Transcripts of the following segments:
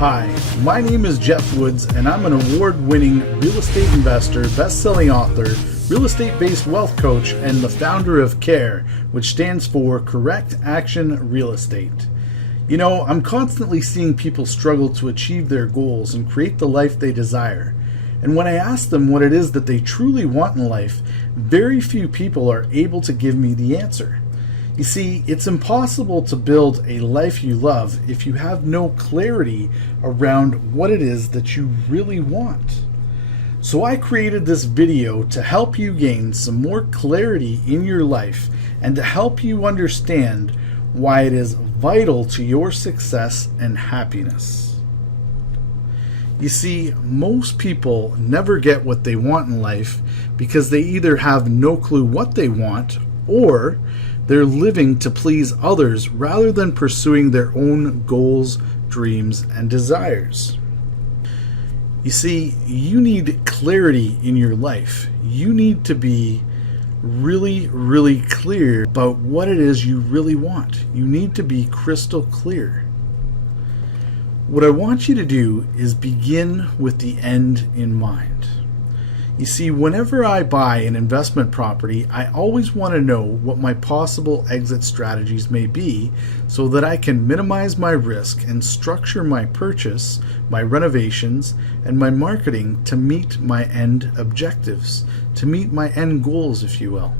Hi, my name is Jeff Woods, and I'm an award-winning real estate investor, best-selling author, real estate-based wealth coach, and the founder of C.A.R.E, which stands for Correct Action Real Estate. You know, I'm constantly seeing people struggle to achieve their goals and create the life they desire. And when I ask them what it is that they truly want in life, very few people are able to give me the answer. You see, it's impossible to build a life you love if you have no clarity around what it is that you really want. So I created this video to help you gain some more clarity in your life and to help you understand why it is vital to your success and happiness. You see, most people never get what they want in life because they either have no clue what they want or they're living to please others rather than pursuing their own goals, dreams, and desires. You see, you need clarity in your life. You need to be really clear about what it is you really want. You need to be crystal clear. What I want you to do is begin with the end in mind. You see, whenever I buy an investment property, I always want to know what my possible exit strategies may be so that I can minimize my risk and structure my purchase, my renovations, and my marketing to meet my end objectives, to meet my end goals, if you will.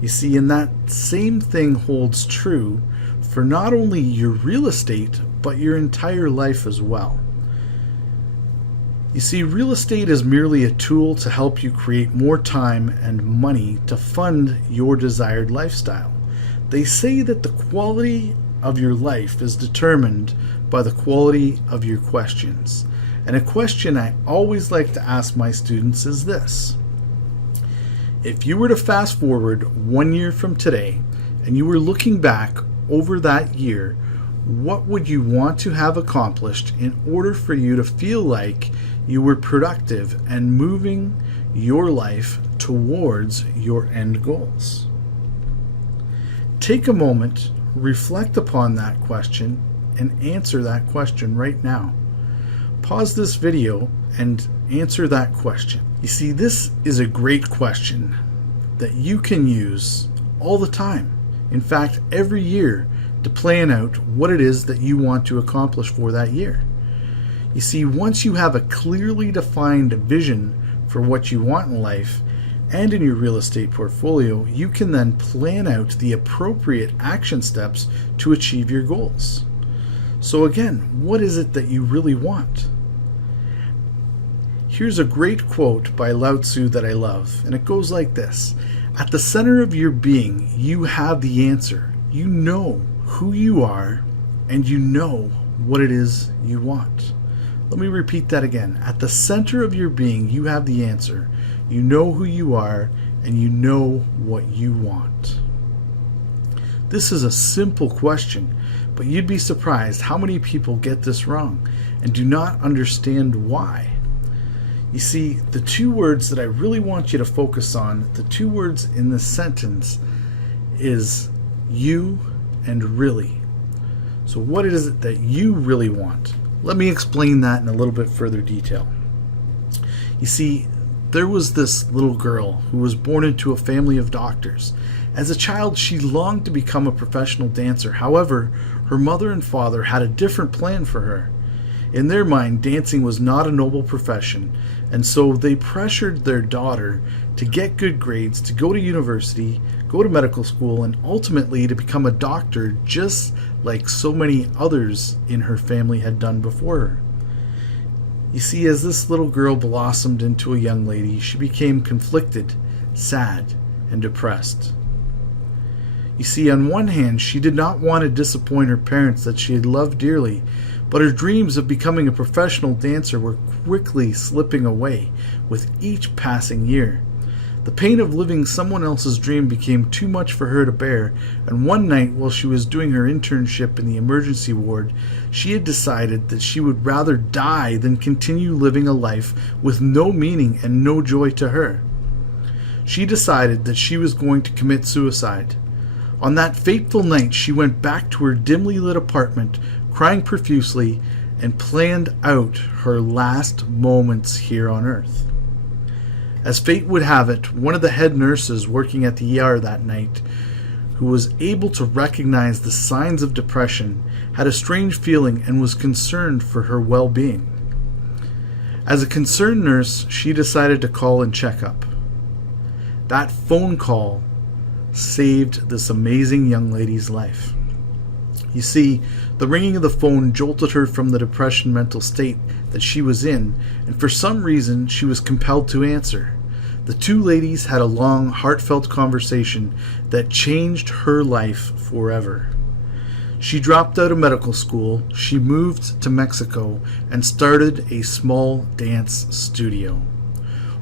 You see, and that same thing holds true for not only your real estate, but your entire life as well. You see, real estate is merely a tool to help you create more time and money to fund your desired lifestyle. They say that the quality of your life is determined by the quality of your questions. And a question I always like to ask my students is this: if you were to fast forward 1 year from today and you were looking back over that year, what would you want to have accomplished in order for you to feel like you were productive and moving your life towards your end goals? Take a moment, reflect upon that question, and answer that question right now. Pause this video and answer that question. You see, this is a great question that you can use all the time. In fact, every year, to plan out what it is that you want to accomplish for that year. You see, once you have a clearly defined vision for what you want in life and in your real estate portfolio, you can then plan out the appropriate action steps to achieve your goals. So again, what is it that you really want? Here's a great quote by Lao Tzu that I love, and it goes like this: at the center of your being, you have the answer. You know who you are, and you know what it is you want. Let me repeat that again. At the center of your being, you have the answer. You know who you are, and you know what you want. This is a simple question, but you'd be surprised how many people get this wrong and do not understand why. You see, the two words that I really want you to focus on, the two words in this sentence, is you and really. So what is it that you really want? Let me explain that in a little bit further detail. You see, there was this little girl who was born into a family of doctors. As a child, she longed to become a professional dancer. However, her mother and father had a different plan for her. In their mind, dancing was not a noble profession, and so they pressured their daughter to get good grades, to go to university, go to medical school, and ultimately to become a doctor, just like so many others in her family had done before her. You see, as this little girl blossomed into a young lady, she became conflicted, sad, and depressed. You see, on one hand, she did not want to disappoint her parents that she had loved dearly, but her dreams of becoming a professional dancer were quickly slipping away with each passing year. The pain of living someone else's dream became too much for her to bear, and one night while she was doing her internship in the emergency ward, she had decided that she would rather die than continue living a life with no meaning and no joy to her. She decided that she was going to commit suicide. On that fateful night, she went back to her dimly lit apartment, crying profusely, and planned out her last moments here on earth. As fate would have it, one of the head nurses working at the E.R. that night, who was able to recognize the signs of depression, had a strange feeling and was concerned for her well-being. As a concerned nurse, she decided to call and check up. That phone call saved this amazing young lady's life. You see, the ringing of the phone jolted her from the depression mental state that she was in, and for some reason she was compelled to answer. The two ladies had a long, heartfelt conversation that changed her life forever. She dropped out of medical school, she moved to Mexico, and started a small dance studio.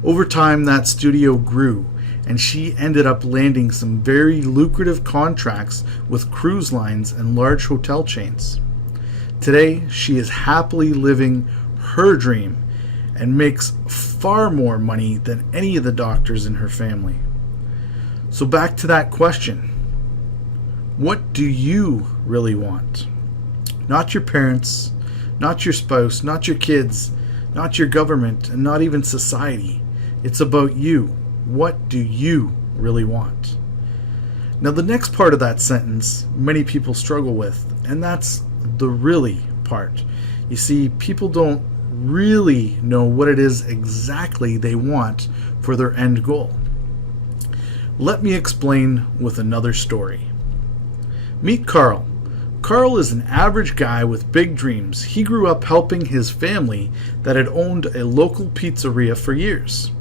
Over time, that studio grew, and she ended up landing some very lucrative contracts with cruise lines and large hotel chains. Today, she is happily living her dream and makes far more money than any of the doctors in her family. So back to that question. What do you really want? Not your parents, not your spouse, not your kids, not your government, and not even society. It's about you. What do you really want? Now, the next part of that sentence, many people struggle with, and that's the really part. You see, people don't really know what it is exactly they want for their end goal. Let me explain with another story. Meet Carl. Carl is an average guy with big dreams. He grew up helping his family that had owned a local pizzeria for years.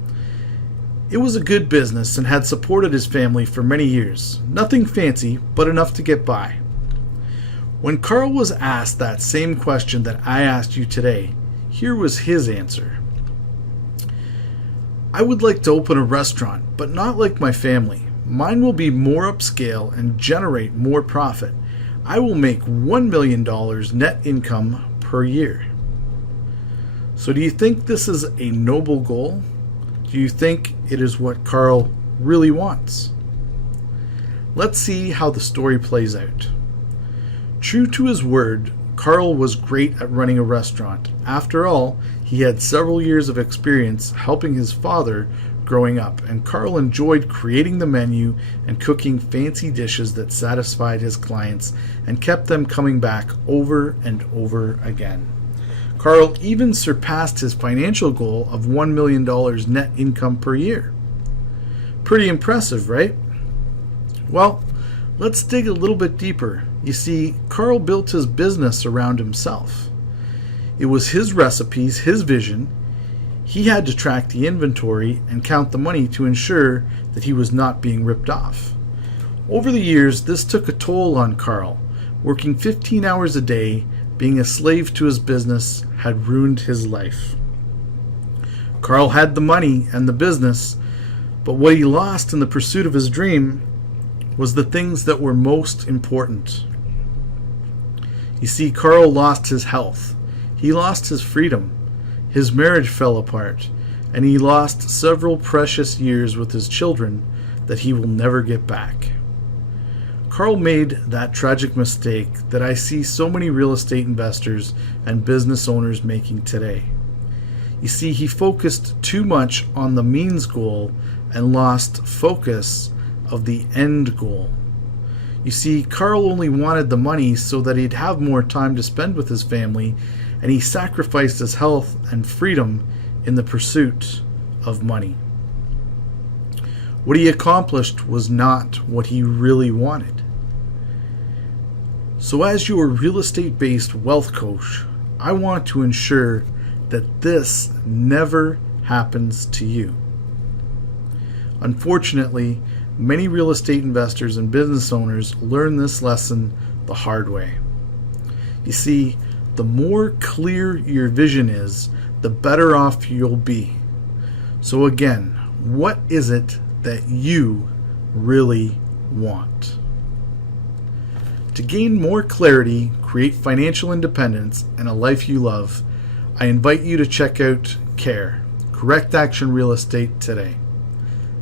It was a good business and had supported his family for many years. Nothing fancy, but enough to get by. When Carl was asked that same question that I asked you today, here was his answer. I would like to open a restaurant, but not like my family. Mine will be more upscale and generate more profit. I will make $1 million net income per year. So do you think this is a noble goal? Do you think it is what Carl really wants? Let's see how the story plays out. True to his word, Carl was great at running a restaurant. After all, he had several years of experience helping his father growing up, and Carl enjoyed creating the menu and cooking fancy dishes that satisfied his clients and kept them coming back over and over again. Carl even surpassed his financial goal of $1 million net income per year. Pretty impressive, right? Well, let's dig a little bit deeper. You see, Carl built his business around himself. It was his recipes, his vision. He had to track the inventory and count the money to ensure that he was not being ripped off. Over the years, this took a toll on Carl. Working 15 hours a day, being a slave to his business, had ruined his life. Carl had the money and the business, but what he lost in the pursuit of his dream was the things that were most important. You see, Carl lost his health. He lost his freedom. His marriage fell apart, and he lost several precious years with his children that he will never get back. Carl made that tragic mistake that I see so many real estate investors and business owners making today. You see, he focused too much on the means goal and lost focus of the end goal. You see, Carl only wanted the money so that he'd have more time to spend with his family, and he sacrificed his health and freedom in the pursuit of money. What he accomplished was not what he really wanted. So as your real estate-based wealth coach, I want to ensure that this never happens to you. Unfortunately, many real estate investors and business owners learn this lesson the hard way. You see, the more clear your vision is, the better off you'll be. So again, what is it that you really want? To gain more clarity, create financial independence, and a life you love, I invite you to check out C.A.R.E, Correct Action Real Estate, today.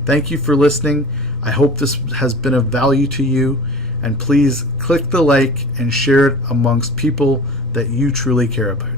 Thank you for listening. I hope this has been of value to you, and please click the like and share it amongst people that you truly care about.